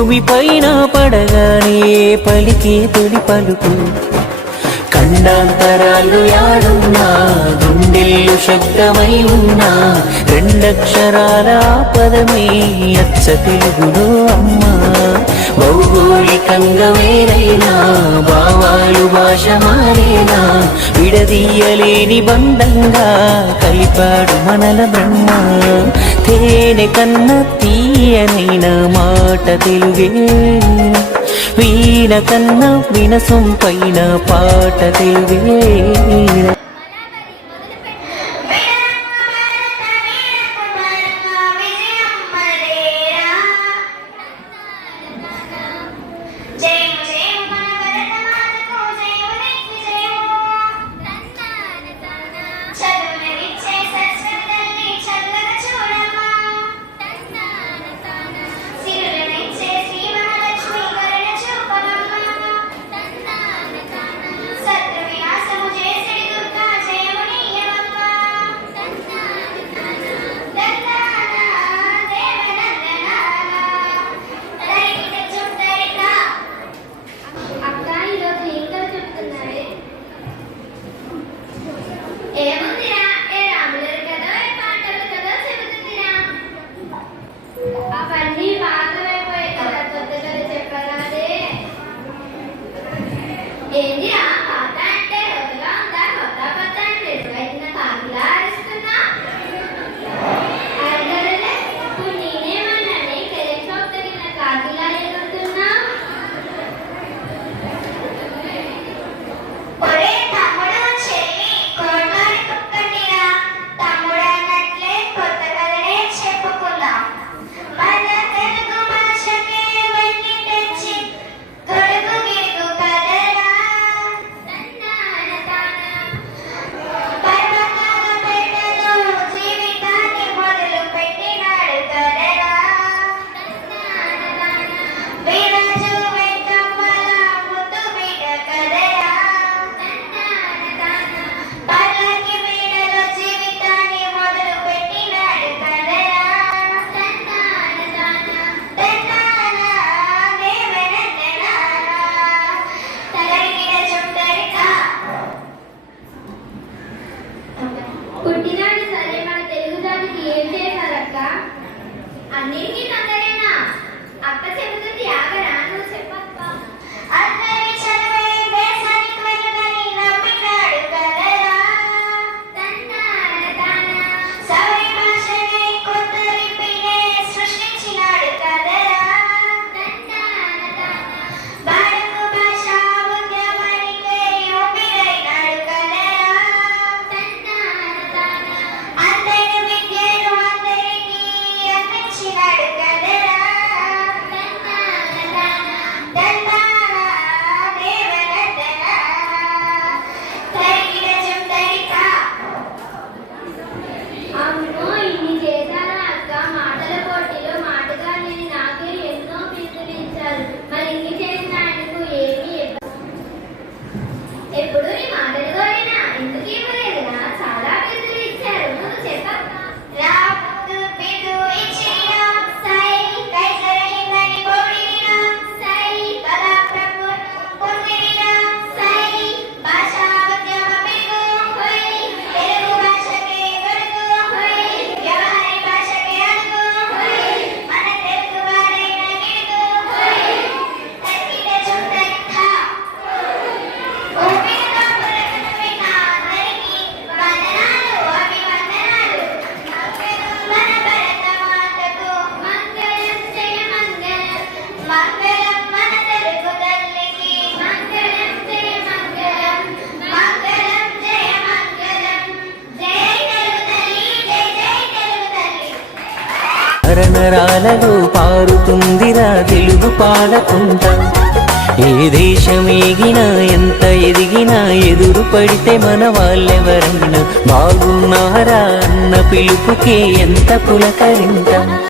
భూమిపైన పడగానే పలికే తొలి పలుకు ఖండాంతరాలు యాడున్నా గుండెల్లు శబ్దమై ఉన్నా రెండక్షరాల పదమే అచ్చ తెలుగులో అమ్మా భౌగోళికంగా వేరైనా భావాలు భాష మారేనా విడదీయలేని బంధంగా కలిపాడు మనల బ్రహ్మ తేనె కన్నా తీయనైన మాట తెలుగే వీణ కన్నా వినసొంపైన పాట తెలుగే పుట్టినాడు సరే మన తెలుగు జాతికి ఏం చేశారక్క అన్నిటికీ తగ్గరేనా అక్క చెబుతుంది ఆగరా నువ్వు చెప్పక్క అందరి చదివే దేశానికి వెళ్ళదని నమ్మినాడు కదరా సౌరి భాషని కొత్త లిపినే సృష్టించినాడు కదరా భారత భాష ఉద్యమానికి ఊపిరైనాడు కదరా ఎప్పుడు నీ మాటలు కోరేనా ఎందుకు ఇవ్వలేదురా చాలా బిరుదులు ఇచ్చారు నువ్వు చెప్పక్క రాముడు బిరుదు ఇచ్చినా సై కైసరైనని పొగిడినా సై కళా ప్రభువును పొగిడినా సై భాషా ఉద్యమ బిరుదు హోయ్ తెలుగు భాషకే గుర్తు హోయ్ వ్యవహార భాషకే అడుగు హోయ్ మన తెలుగు వారైన గిడుగు హోయ్ తక్కిన చుట్టరికా నరనరాలలో పారుతుందిరా తెలుగు పాలకుంట ఏ దేశమేగినా ఎంత ఎదిగినా ఎదురు పడితే మన వాళ్ళెవరైనా బాగున్నారా అన్న పిలుపుకే ఎంత పులకరింత